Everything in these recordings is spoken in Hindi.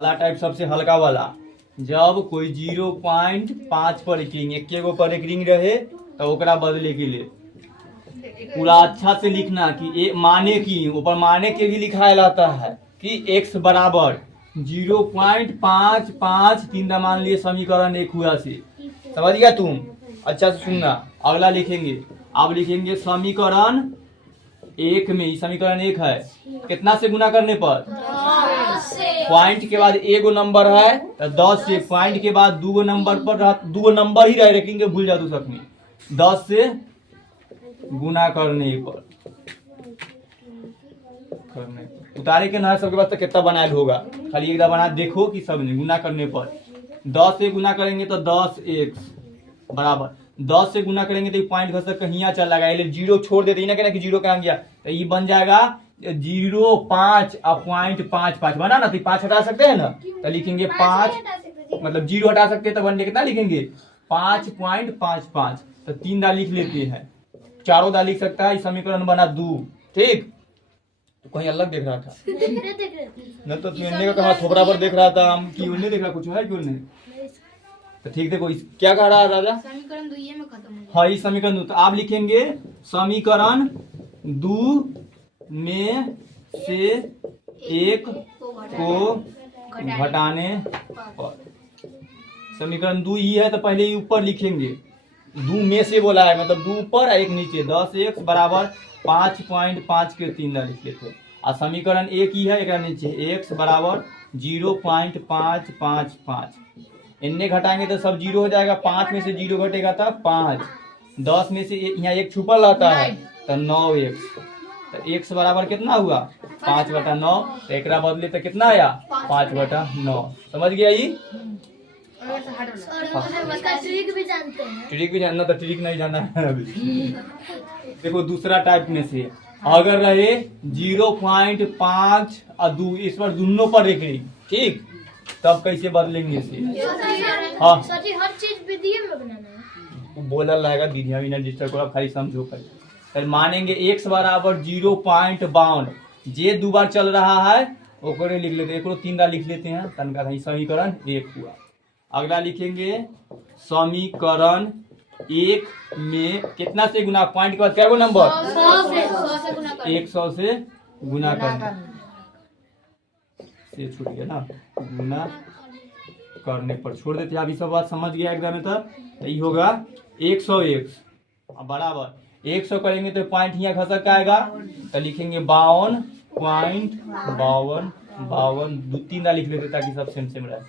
वाला टाइप सबसे हल्का वाला। जब कोई 0.5 पर एक रिंग एक गो पर एक रिंग रहे तो ओकरा बदले के लिए पूरा अच्छा से लिखना कि माने की ऊपर माने के भी लिखा रहता है कि x बराबर 0.55 तीन मान लिए समीकरण एक हुआ से। समझ गया तुम? अच्छा से सुनना। अगला लिखेंगे, अब लिखेंगे समीकरण एक में, समीकरण एक है कितना से गुना करने पर? 10 पॉइंट के बाद एगो नंबर है तो 10 से, पॉइंट के बाद दूगो नंबर पर दूगो नंबर ही रह रखेंगे, भूल जा तू सकनी। 10 से गुना करने पर उतारे के ना सबके पास तो कितना बनाया होगा, खाली एक बना देखो कि सब नहीं। गुना करने पर 10 से गुना करेंगे तो 10x बराबर 10 से गुना करेंगे तो पॉइंट घसर कहीं चल जाएगा, ये जीरो छोड़ देते ना कहना कि जीरो कहाँ गया, तो ये बन जाएगा 0.5 और 0.55 बना ना, तो 5 हटा सकते हैं ना, तो लिखेंगे 5 मतलब 0 हटा सकते हैं तो बनने कितना लिखेंगे 5.55, तो 3 दा लिख लेते हैं, 4 दा लिख सकता है। समीकरण बना 2। ठीक, तो कहीं अलग देख रहा था न, तो तुमने कहा थोबरा पर देख रहा था हम कि उन्हें देख रहा कुछ है क्यों नहीं। तो ठीक, देखो क्या कह रहा है राजा, समीकरण 2 में खत्म हो गया। हाँ ये समीकरण 2, तो आप लिखेंगे समीकरण 2 में से एक को घटाने पर। समीकरण 2 ही है तो पहले ही ऊपर लिखेंगे, 2 में से बोला है मतलब 2 ऊपर एक नीचे, 10x बराबर 5.5 के 3 दा लिख लेते। और समीकरण एक ही है, एक नीचे x बराबर 0.555। इनने घटाएंगे तो सब 0 हो जाएगा, 5 में से 0 घटेगा तो 5, 10 में से यहाँ एक छुपल रहता है तो 9x, तो x बराबर कितना हुआ 5/9, तो एक बदले तो कितना आया 5/9। समझ गया ये? ट्रिक भी जानते हैं। ट्रिक भी जानना, तो ट्रिक नहीं जानना है अभी। देखो दूसरा टाइप में से अगर रहे 0.5 और 2 इस पर दोनों पर एक रिंग, ठीक, तब कैसे बदलेंगे इसे? हाँ सची हर चीज विधि में बनाना है। बोला रहेगा दीदिया भी ना डिस्टर्ब करो, खाली समझो कर। फिर मानेंगे x बराबर 0.52, जे 2 बार चल रहा है ओकरे लिख लेते हैं, एक 3 बार लिख लेते हैं, तनका कहीं समीकरण 1 हुआ। अगला लिखेंगे समीकरण 1 में कितना से गुना, पॉइंट के बाद क्या गो नंबर 100 से गुना कर। 100 से गुना करना से छूट गया ना, गुना करने पर छोड़ देते हैं। अभी सब बात समझ गया एकदम तक, तो ये होगा 100x बराबर 100 करेंगे तो पॉइंट यहाँ घसक का आएगा, तो लिखेंगे 52.52 2 3 दा लिख लेते ताकि सब सेम सेम रहे।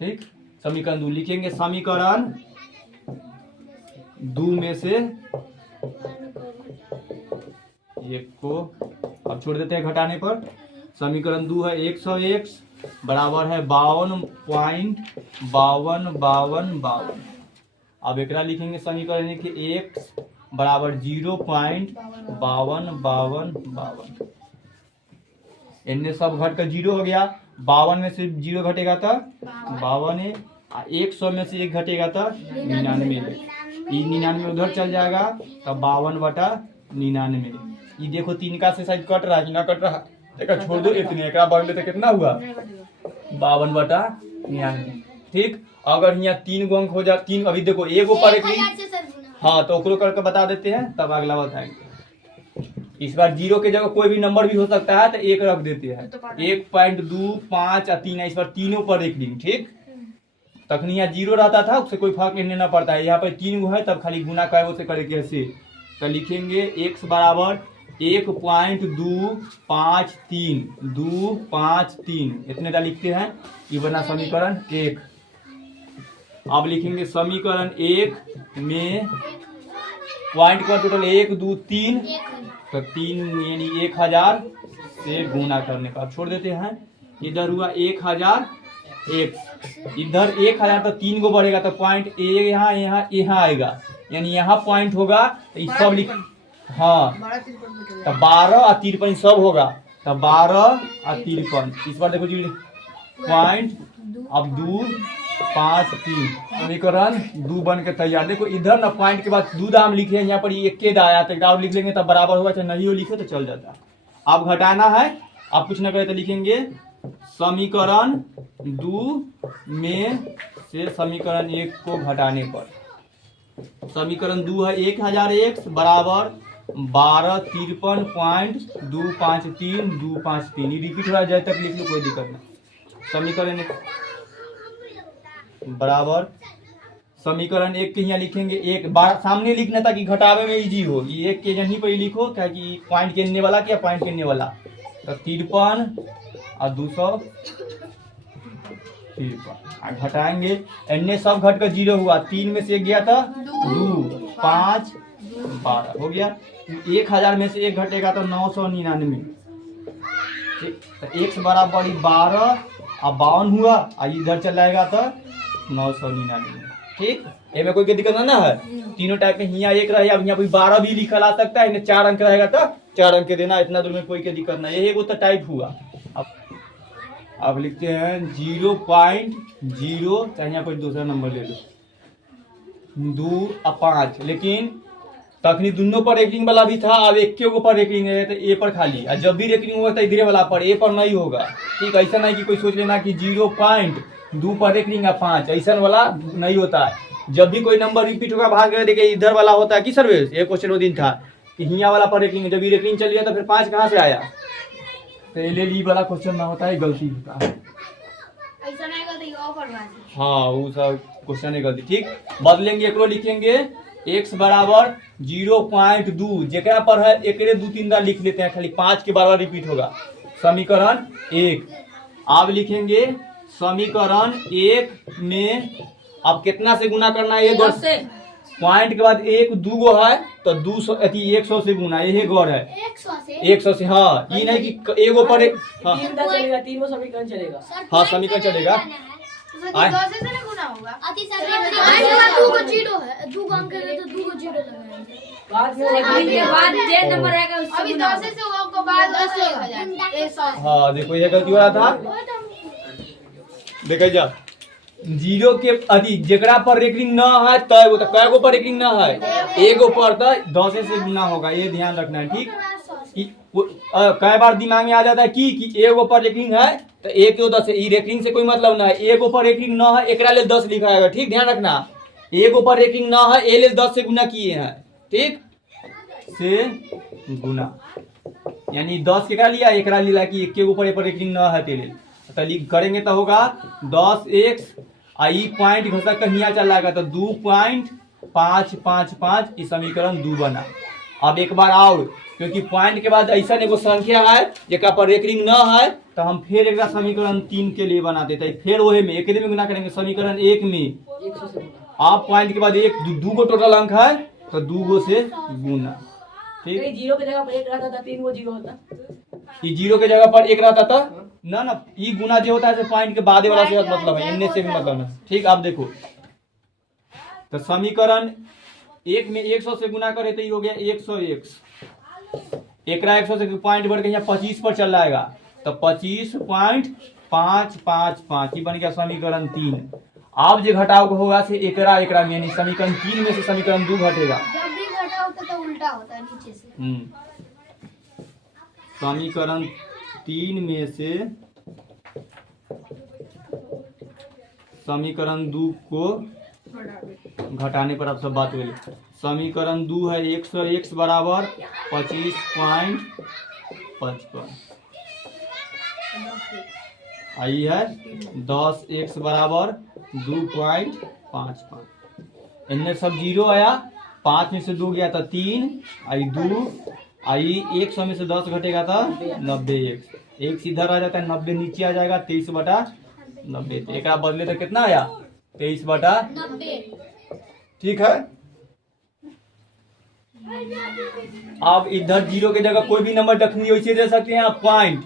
ठीक, समीकरण 2 लिखेंगे, समीकरण 2 में से एक को अब छोड़ देते हैं घटाने पर। समीकरण 2 है 100x बराबर है 52.52। अब एक लिखेंगे समीकरण है कि x बराबर 0.52। इनने सब घट कर 0 हो गया, 52 में से 0 घटेगा तो 52 है, 100 में से 1 घटेगा तो 99 है, 99 उधर चल जाएगा तो 52/99। ये देखो 3 का से शायद कट रहा है कि ना कट रहा, देखा छोड़ दो इतने, एक बढ़ लेते कितना हुआ 52/99। ठीक, अगर यहाँ 3 गो अंक हो जाए, 3 अभी देखो एगो पर एक, हाँ तो ओकरो करके बता देते हैं तब अगला बताएंगे। इस बार 0 के जगह कोई भी नंबर भी हो सकता है तो 1 रख देते हैं, 1.2 5 और 3 है, इस बार तीनों पर एक रिंग। ठीक, तखनी यहाँ 0 रहता था उससे कोई फर्क नहीं पड़ता है, यहाँ पर 3 गो है तब खाली गुना काय से करे कैसे, तो लिखेंगे x बराबर 1.253 इतने का लिखते हैं, ये बना समीकरण 1। अब लिखेंगे समीकरण 1 में पॉइंट का टोटल 1 2 3, तो 3 यानी 1000 से गुना करने का छोड़ देते हैं। इधर हुआ 1000 x, इधर 1000 तो 3 गो बढ़ेगा तो पॉइंट यहाँ यहाँ यहाँ आएगा, यानी यहाँ पॉइंट होगा तो ये सब लिख, हाँ तो 12 और 53 सब होगा, तो 12 और 53 इस बार देखो जी पॉइंट, अब 2 5 3 समीकरण 2 बन के तैयार। देखो इधर ना पॉइंट के बाद 2 दाम लिखे हैं, यहाँ पर ये 1 आया तो एक और लिख लेंगे तब बराबर होगा, चाहे नहीं हो लिखे तो चल जाता। अब घटाना है, आप कुछ ना करें तो लिखेंगे समीकरण 2 में से समीकरण 1 को घटाने पर समीकरण 2 है 1000x बराबर 1253.253 रिपीट हो जाए तक लिख लो, कोई दिक्कत नहीं। समीकरण 1 बराबर समीकरण 1 के यहाँ लिखेंगे, एक बार सामने लिखना ताकि घटावे में इजी हो। ये एक के यहीं पर लिखो क्या कि पॉइंट गिनने वाला क्या पॉइंट गिनने वाला, तो 53 और 253 घटाएंगे। एन्ने सब घट कर 0 हुआ, 3 में से 1 गया था 2 5 12 हो गया। 1000 में से 1 घटेगा तो 999। ठीक, तो x बराबर 12 और 52 हुआ और इधर चल जाएगा तो 999। ठीक, ये में कोई के दिक्कत ना है। तीनों टाइप के यहाँ 1 रहे, अब यहाँ कोई 12 भी लिखा ला सकता है, इन्हें 4 अंक रहेगा तो 4 अंक देना, इतना दूर में कोई के दिक्कत नहीं। ये एगो तो टाइप हुआ। अब लिखते हैं 0.0, चाहे यहाँ कोई दूसरा नंबर ले लो, 2 और 5, लेकिन तखनी दोनों पर रेकरिंग वाला भी था, अब एक के ऊपर रेकरिंग है तो ए पर खाली, और जब भी रेकरिंग होगा तो इधर वाला पर, ए पर नहीं होगा। ठीक, ऐसा नहीं कि कोई सोच लेना कि 0.2 पर रेकरिंग है 5, ऐसा वाला नहीं होता है। जब भी कोई नंबर रिपीट होगा भाग गए देखिए इधर वाला होता है कि सर्विस। एक क्वेश्चन वो दिन था कि हिया वाला पर रेकरिंग, जब भी रेकरिंग चल गया तो फिर 5 कहाँ से आया, तो एल वाला क्वेश्चन ना होता है, गलती होता है। ऐसा नहीं गलती ऑफर वाली। हाँ, वो सब क्वेश्चन है गलती। ठीक, बदलेंगे, एकरो लिखेंगे x बराबर 0.2, जेकरा पर है एकरे 2-3 बार लिख लेते हैं, खाली 5 के बार रिपीट होगा। समीकरण 1 अब लिखेंगे समीकरण 1 में अब कितना से गुना करना है, 10 से पॉइंट के बाद 1 2 गो है तो 200 अथी 100 से गुना, ये गौर है 100 से। हाँ, ये नहीं कि एगो पर एक, हाँ चलेगा, तीनों समीकरण चलेगा। हाँ समीकरण चलेगा। बाद जे नंबर रहेगा उससे गुना होगा। हाँ देखो ये गलती हो रहा था, देखा जा 0 के अति जेकरा पर रेकरिंग न है तय तो कय गो पर रेकरिंग न है, एगो पर तो 10 से गुना होगा, ये ध्यान रखना है। ठीक, कई बार दिमाग में आ जाता है कि एगो पर रेकरिंग है तो 1 और 10 ई रेकरिंग से कोई मतलब ना है, एगो पर रेकरिंग न है एकरा ले 10 लिखा है। ठीक, ध्यान रखना, एगो पर रेकरिंग न है ए ले 10 से गुना किए हैं। ठीक, से गुना यानी 10 केकरा लिया, एकरा लिया कि एक के ऊपर ए पर रेकरिंग न है तेरे, तो लिख करेंगे तो होगा 10x आई पॉइंट घसक कर हिया चल जाएगा तो 2.555, इस समीकरण 2 बना। अब एक बार और, क्योंकि पॉइंट के बाद ऐसा एगो संख्या है जेकरा पर रेकरिंग न है तो हम फिर एक समीकरण 3 के लिए बना देते हैं, फिर वही में एक में गुना करेंगे। समीकरण 1 में 100 से गुना। आप पॉइंट के बाद 2 गो टोटल अंक है तो 2 गो से गुना। ठीक, कहीं 0 की जगह पर 1 रहता था, 3 गो 0 होता। ये 0 के जगह पर 1 रहता था ना, ये गुना जो होता है पॉइंट के बाद वाला से मतलब है, इनने से भी मतलब है। ठीक, आप देखो तो समीकरण 1 में 100 से गुना करे तो ये हो गया 100x, एकरा 100 से पॉइंट बढ़ के यहाँ 25 पर चल जाएगा तो 25.555, ये बन गया समीकरण 3। अब जो घटाव होगा से एकरा में, यानी समीकरण 3 में से समीकरण 2 घटेगा। जब भी घटा होता तो उल्टा होता है नीचे से। समीकरण 3 में से समीकरण 2 को घटाने पर आप सब बात हुई। समीकरण 2 है 100x बराबर 25.55, आई है 10x बराबर 2.55, इनमें सब 0 आया, 5 में से 2 गया था 3, आई 2 आई 100 में से 10 घटेगा था 90x, एक सीधा आ जाता है 90 नीचे आ जाएगा 23/90, एक बदले तो कितना आया 23/90। ठीक है, अब इधर 0 के जगह कोई भी नंबर रखनी है वैसे दे सकते हैं आप, पॉइंट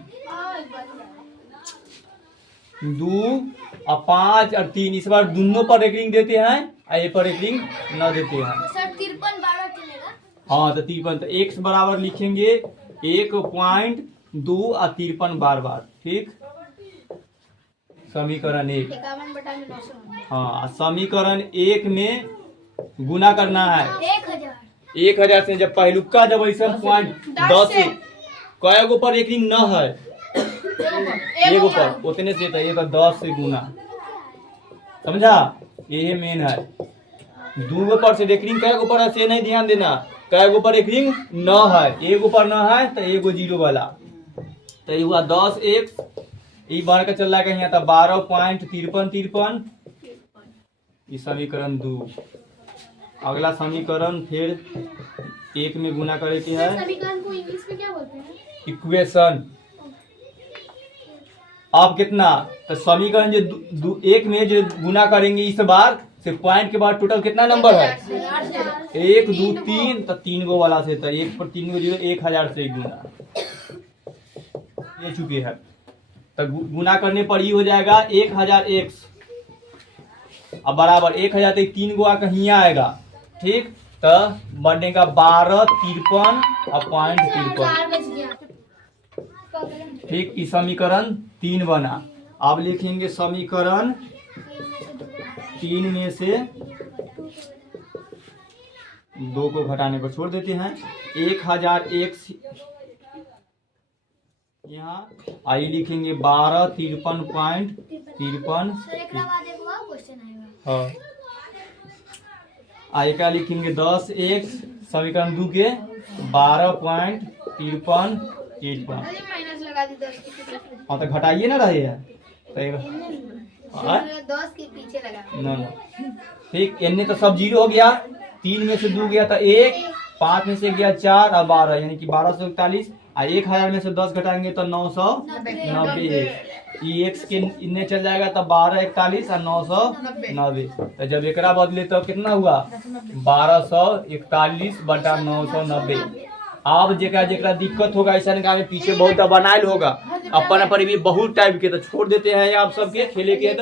2 और 5 और 3, इस बार दोनों पर रेकरिंग देते हैं और ये पर रेकरिंग न देते हैं। सर 53/12 चलेगा। हाँ तो 53, तो x बराबर लिखेंगे 1.2 और 53 बार। ठीक, समीकरण 1। 51/900। हाँ, समीकरण 1 में गुना करना है 1000 से। जब पहलुका जब ऐसा पॉइंट 10 से कय गो पर रेकरिंग न है, एक ऊपर उतने से तो ये तो 10 से गुना, समझा? ये मेन है। दो ऊपर से रेकरिंग कै ऊपर है से नहीं ध्यान देना, कै ऊपर रेकरिंग न है, एक ऊपर न है तो एगो जीरो वाला, तो ये हुआ 10x, ये बार का चल रहा है यहाँ तो 12.53 ये समीकरण 2। अगला समीकरण फिर 1 में गुना करे के है, समीकरण को इंग्लिश में क्या बोलते हैं? इक्वेशन। अब कितना तो समीकरण जो 1 में जो गुना करेंगे इस बार से पॉइंट के बाद टोटल कितना नंबर है? 1 2 3, तो 3 गो वाला से तो 1 पर 3 गो जीरो 1000 से गुना ले चुके हैं, तो गुना करने पर ही हो जाएगा 1000x, अब बराबर 1000 तो 3 गो आकर यहाँ आएगा, ठीक? तो बनेगा 1253 और पॉइंट 53, ठीक? इस समीकरण 3 बना। अब लिखेंगे समीकरण 3 में से 2 को घटाने पर छोड़ देते हैं, 1000x यहाँ आई लिखेंगे 1253.53, सर एक बाद एक और क्वेश्चन आएगा। हाँ आई का लिखेंगे 10x समीकरण 2 के 12.53 अरे माइनस लगा दी 10 के पीछे। हाँ तो घटाइए ना रहे हैं तो हाँ? 10 के पीछे लगा। ना ठीक, इनने तो सब जीरो हो गया, 3 में से 2 गया तो 1, 5 में से गया 4 और 12 यानी कि 1241, और 1000 में से 10 घटाएंगे तो 990, x के इनने चल जाएगा तो 1241 और 990, तो जब एकरा बदले तो कितना हुआ 1241 बटा 990। अब जेकरा जेकरा दिक्कत होगा ऐसा में पीछे बहुत बनायल होगा अपन भी बहुत टाइप के, तो छोड़ देते हैं आप सबके खेले के।